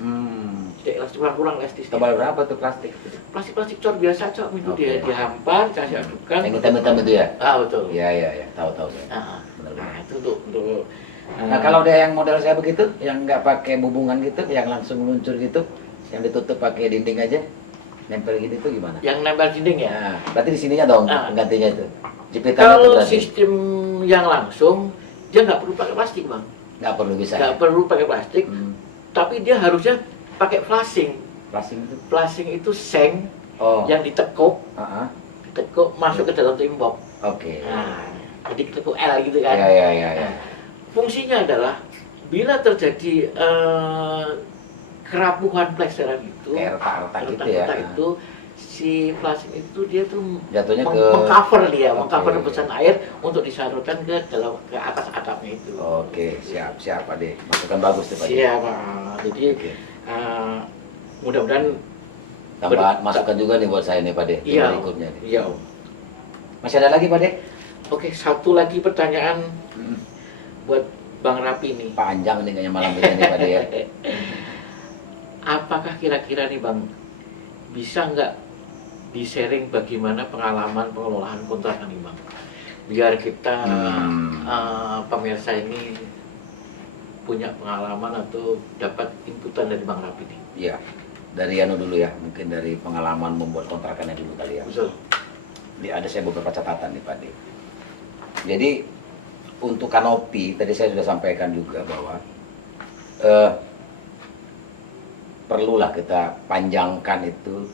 Tidak elastis, kurang elastis. Tebal berapa tuh plastik? Plastik cor biasa, Cok. Itu Oke. dia dihampar, kasih adukan. Yang hitam-hitam itu ya? Ah, betul. Iya, iya, iya. Tahu-tahu saya. Nah, Benar-benar. itu untuk Nah, kalau ada yang model saya begitu, yang nggak pakai bubungan gitu, yang langsung meluncur gitu, yang ditutup pakai dinding aja, nempel gitu tuh gimana? yang nempel dinding ya. Nah, berarti di sininya dong Ah. penggantinya itu. Jepitannya itu Kalau berarti sistem yang langsung, dia nggak perlu pakai plastik, Bang. nggak perlu bisa. Nggak perlu pakai plastik, Hmm. tapi dia harusnya pakai flashing. Flashing itu. Flashing itu seng Oh. yang ditekuk, Ah, ah. masuk ke dalam timbok. Oke. Nah, jadi ditekuk L gitu kan. Ya, ya, ya, ya. Nah, fungsinya adalah bila terjadi kerapuhan plekseran itu, Kayak retak-retak gitu ya. retak-retak itu, si flashing itu dia tuh Jatuhnya ke mengcover dia, Oke. mengcover rebusan air untuk disalurkan ke atas atapnya itu. Oke, siap Pak De. Masukan bagus tuh Pak De. Siap, Pak. Jadi Oke. mudah-mudahan Tambahan masukan juga nih buat saya nih Pak De. iya, Berikutnya nih. iya. Om. Masih ada lagi Pak De? Oke, satu lagi pertanyaan buat Bang Rapi nih. Panjang nih kayaknya malam ini nih Pak De ya. Apakah kira-kira nih Bang bisa nggak di-sharing bagaimana pengalaman pengelolaan kontrakan nih Bang? Biar kita pemirsa ini punya pengalaman atau dapat inputan dari Bang Rapi nih. Iya. Dari Anu dulu ya, mungkin dari pengalaman membuat kontrakannya dulu kali ya. Betul. Ada saya beberapa catatan nih Pak De. Jadi untuk kanopi tadi saya sudah sampaikan juga bahwa perlulah kita panjangkan itu.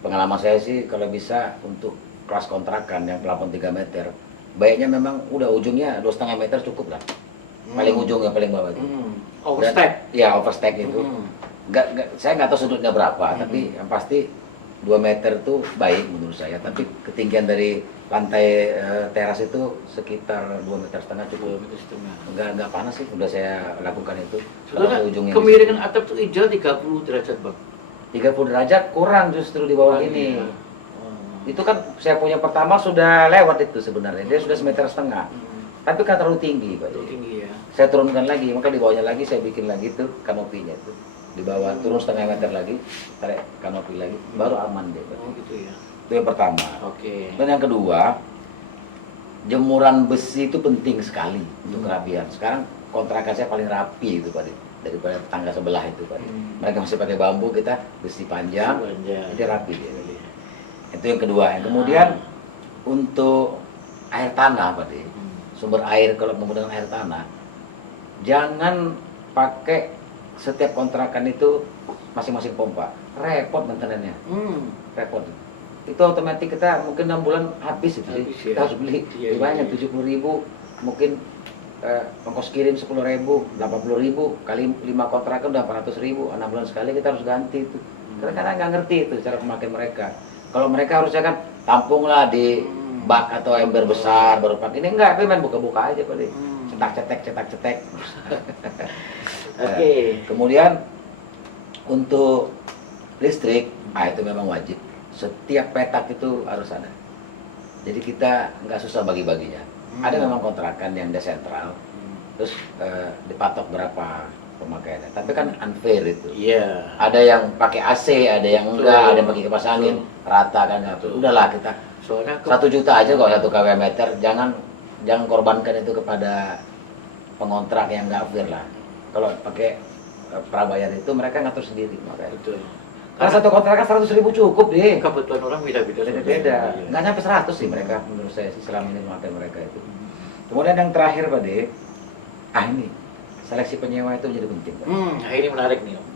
Pengalaman saya sih kalau bisa untuk kelas kontrakan yang plafon 3 meter, baiknya memang udah ujungnya 2,5 meter cukup lah. Paling ujung yang paling bawah itu. Overstep. Ya overstep itu. Saya nggak tahu sudutnya berapa, tapi yang pasti 2 meter tuh baik menurut saya. Tapi ketinggian dari lantai teras itu sekitar 2,5 meter cukup. 2,5 meter. Nggak panas sih, udah saya lakukan itu. Sebetulnya Kalau ujungnya kemiringan atap itu ideal 30 derajat Bang. 30 derajat kurang justru di bawah Kurang, ini. iya. Itu kan saya punya pertama sudah lewat itu sebenarnya, dia sudah 1,5 meter. Tapi kan terlalu tinggi Pak. Terlalu tinggi ya. Saya turunkan lagi, maka di bawahnya lagi saya bikin lagi tuh kanopinya tuh. Di bawah turun 1,5 meter lagi, tarik kanopi lagi, baru aman deh Pak. Oh gitu ya. Itu yang pertama. Oke. Dan yang kedua, jemuran besi itu penting sekali untuk kerapian. Sekarang kontrakan saya paling rapi itu Pak, daripada tetangga sebelah itu Pak. Mereka masih pakai bambu, kita besi panjang, jadi rapi dia. Itu yang kedua. Yang kemudian untuk air tanah Pak, sumber air kalau menggunakan air tanah, jangan pakai setiap kontrakan itu masing-masing pompa. Repot maintenance-nya. Repot. Itu otomatis kita mungkin 6 bulan habis itu. Habis, Kita ya. harus beli Iya, banyak, iya. 70.000, mungkin ongkos kirim 10.000, 80.000 kali 5 kontrakan udah 400.000, 6 bulan sekali kita harus ganti itu. Karena kadang nggak ngerti itu cara pemakaian mereka. Kalau mereka harusnya kan tampunglah di bak atau ember besar baru pakai. Ini enggak, tapi main buka-buka aja Pak. Cetak-cetek. Oke. Kemudian untuk listrik, itu memang wajib. Setiap petak itu harus ada. Jadi kita nggak susah bagi-baginya. Ada memang kontrakan yang desentral, terus dipatok berapa pemakaiannya. Tapi kan unfair itu. Iya. Ada yang pakai AC, ada yang Betul. enggak, ada yang pakai kipas angin, rata kan nggak. Udahlah kita Soalnya 1 juta aja kok 1 kW meter. Jangan korbankan itu kepada pengontrak yang nggak fair lah. Kalau pakai prabayar itu mereka ngatur sendiri makanya. betul. Karena satu kontrakan 100.000 cukup deh. Kebutuhan orang beda-beda. Beda-beda. Iya. Nggak nyampe 100 sih mereka menurut saya sih selama ini memakai mereka itu. Kemudian yang terakhir Pak De, ini seleksi penyewa itu jadi penting Pak. Nah ini menarik nih Om.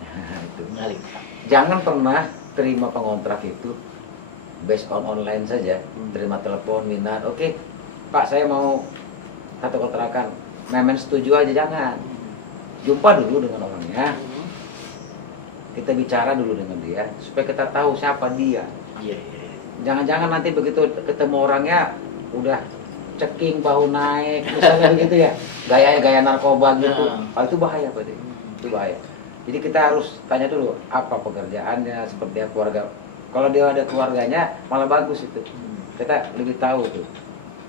Itu. Menarik. Jangan pernah terima pengontrak itu based on online saja, terima telepon, minat, oke, Pak saya mau satu kontrakan, memen setuju aja, jangan. Jumpa dulu dengan orangnya, kita bicara dulu dengan dia, supaya kita tahu siapa dia. Iya. Jangan-jangan nanti begitu ketemu orangnya, udah ceking, bahu naik, misalnya gitu ya, gaya narkoba gitu, itu bahaya Pak. Itu bahaya. Jadi kita harus tanya dulu, apa pekerjaannya, seperti apa keluarga Kalau dia ada keluarganya malah bagus itu. Kita lebih tahu tuh.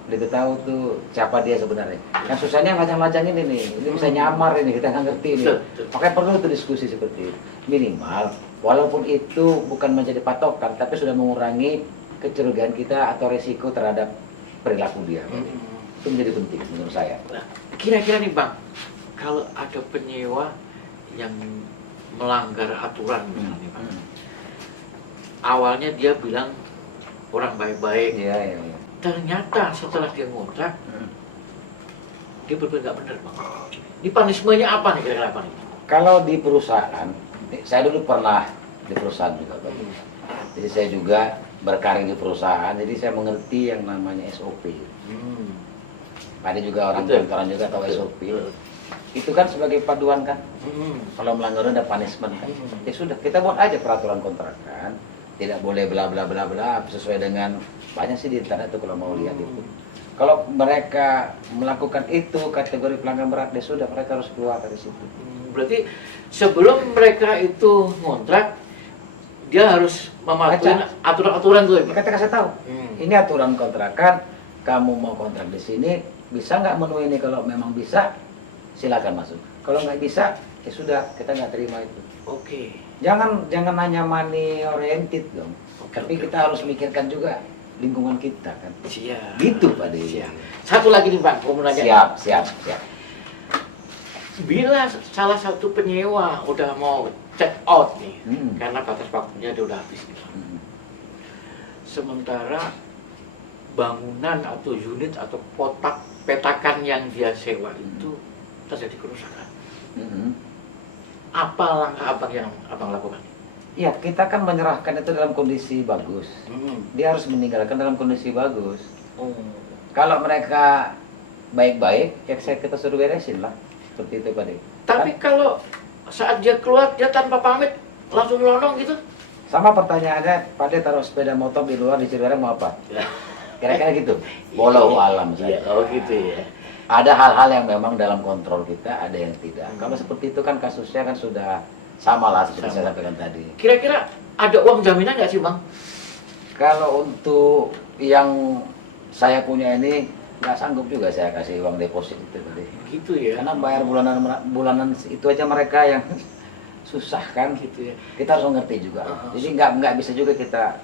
Lebih tahu tuh siapa dia sebenarnya. Yang susahnya lajang-lajang ini bisa nyamar ini, kita nggak ngerti ini. Makanya perlu tuh diskusi seperti itu. Minimal, walaupun itu bukan menjadi patokan, tapi sudah mengurangi kecurigaan kita atau resiko terhadap perilaku dia. Itu menjadi penting menurut saya. Nah, kira-kira nih Bang, kalau ada penyewa yang melanggar aturan misalnya Bang, awalnya dia bilang orang baik-baik, Iya. ternyata setelah dia ngontrak, dia berbuat nggak benar Bang. Di punishment-nya apa nih kira-kira apa nih? Kalau di perusahaan, saya dulu pernah di perusahaan juga, Pak. Jadi saya juga berkarir di perusahaan, jadi saya mengerti yang namanya SOP. Ada juga orang Betul. kantoran juga tahu Betul. SOP. Itu kan sebagai paduan kan. Hmm. Kalau melanggar ada punishment kan. Hmm. Ya sudah, kita buat aja peraturan kontrakan. Tidak boleh bla bla bla bla sesuai dengan banyak sih di internet tuh kalau mau lihat itu. Kalau mereka melakukan itu kategori pelanggaran berat, ya sudah mereka harus keluar dari situ. Berarti sebelum mereka itu ngontrak, dia harus mematuhi aturan-aturan tuh ya Pak? Kita kasih tahu. Hmm. Ini aturan kontrakan, kamu mau kontrak di sini, bisa nggak memenuhi ini? Kalau memang bisa, silakan masuk. Kalau nggak bisa, ya sudah, kita nggak terima itu. Oke. Jangan hanya money oriented dong. Oke, Tapi oke, kita oke. harus mikirkan juga lingkungan kita kan. Siap. Gitu Pak De. Siap. Satu lagi nih Pak, mau nanya. Siap. Bila salah satu penyewa udah mau check out nih, Hmm. karena batas waktunya dia udah habis nih. Hmm. Sementara bangunan atau unit atau petakan yang dia sewa itu terjadi kerusakan. Hmm. Apa langkah abang yang abang lakukan? Ya, kita kan menyerahkan itu dalam kondisi bagus. Dia harus meninggalkan dalam kondisi bagus. Oh. Kalau mereka baik-baik, ya kita suruh beresin lah. Seperti itu Pak De. Tapi kalau saat dia keluar dia tanpa pamit langsung nyelonong gitu? Sama pertanyaannya, Pak De taruh sepeda motor di luar di Cirebon mau apa? Kira-kira gitu. Wallahu alam Iya, saja. oh gitu ya. Ada hal-hal yang memang dalam kontrol kita, ada yang tidak. Kalau seperti itu kan kasusnya kan sudah sama lah seperti saya sampaikan tadi. Kira-kira ada uang jaminan nggak sih Bang? Kalau untuk yang saya punya ini nggak sanggup juga saya kasih uang deposit itu tadi. Gitu ya. Karena bayar bulanan itu aja mereka yang susah kan. Gitu ya. Kita harus mengerti juga. Jadi nggak bisa juga kita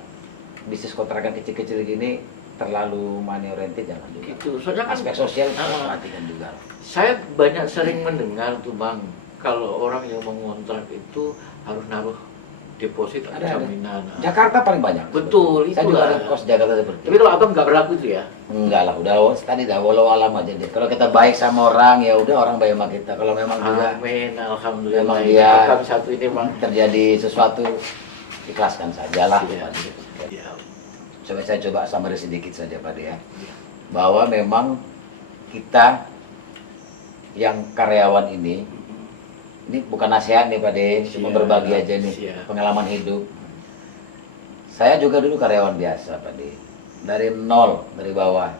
bisnis kontrakan kecil-kecil gini terlalu money oriented, jangan juga. Gitu. Soalnya kan Aspek sosial harus perhatikan juga. saya banyak sering mendengar tuh Bang, kalau orang yang mau ngontrak itu harus naruh deposit atau Ada. jaminan. Jakarta paling banyak. Betul, Saya juga itulah. ada kos Jakarta seperti Tapi kalau abang nggak berlaku itu ya? enggak lah, udah tadi dah walau alam aja deh. Kalau kita baik sama orang ya udah orang baik sama kita. Kalau memang juga Amin, alhamdulillah. Memang dia- Abang satu ini Bang. terjadi sesuatu ikhlaskan sajalah. Iya. Pak De. Iya. Saya coba summary sedikit saja Pak De ya. Bahwa memang kita yang karyawan ini bukan nasihat nih Pak De, cuma Siap, berbagi aja nih siap. pengalaman hidup. Saya juga dulu karyawan biasa Pak De, dari nol, dari bawah.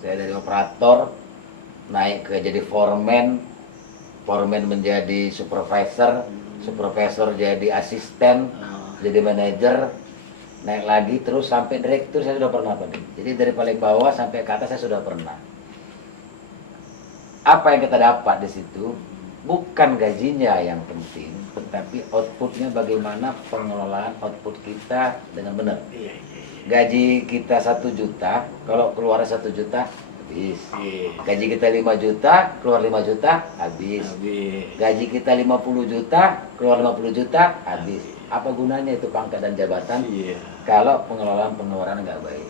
Saya dari operator naik ke jadi foreman, foreman menjadi supervisor, supervisor jadi asisten, jadi manajer, naik lagi terus sampai direktur saya sudah pernah Pak De. Jadi dari paling bawah sampai ke atas saya sudah pernah. Apa yang kita dapat di situ bukan gajinya yang penting, tetapi outputnya bagaimana pengelolaan output kita dengan benar. Iya. Gaji kita 1 juta, kalau keluar 1 juta habis. Iya. Gaji kita 5 juta, keluar 5 juta habis. Habis. Gaji kita 50 juta, keluar 50 juta habis. Apa gunanya itu pangkat dan jabatan Iya. kalau pengelolaan pengeluaran nggak baik?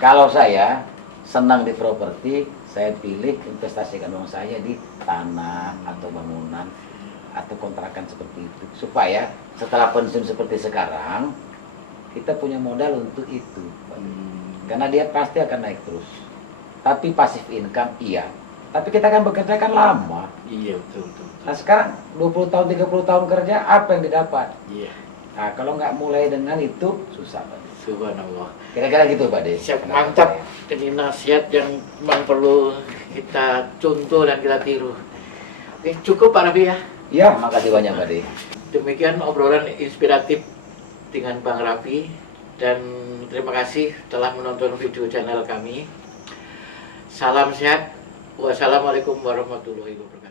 Kalau saya senang di properti, saya pilih investasikan uang saya di tanah atau bangunan atau kontrakan seperti itu, supaya setelah pensiun seperti sekarang kita punya modal untuk itu, karena dia pasti akan naik terus. Tapi passive income iya, tapi kita kan bekerja kan lama. Iya, betul. Nah sekarang 20 tahun 30 tahun kerja, apa yang didapat? Iya. Nah kalau nggak mulai dengan itu susah Pak De. Subhanallah. Kira-kira gitu Pak De. Siap, mantap. Ini nasihat yang memang perlu kita contoh dan kita tiru. Oke, cukup Pak Raffi ya. Ya, makasih banyak Pak De. Demikian obrolan inspiratif dengan Bang Raffi, dan terima kasih telah menonton video channel kami. Salam sehat. Wassalamualaikum warahmatullahi wabarakatuh.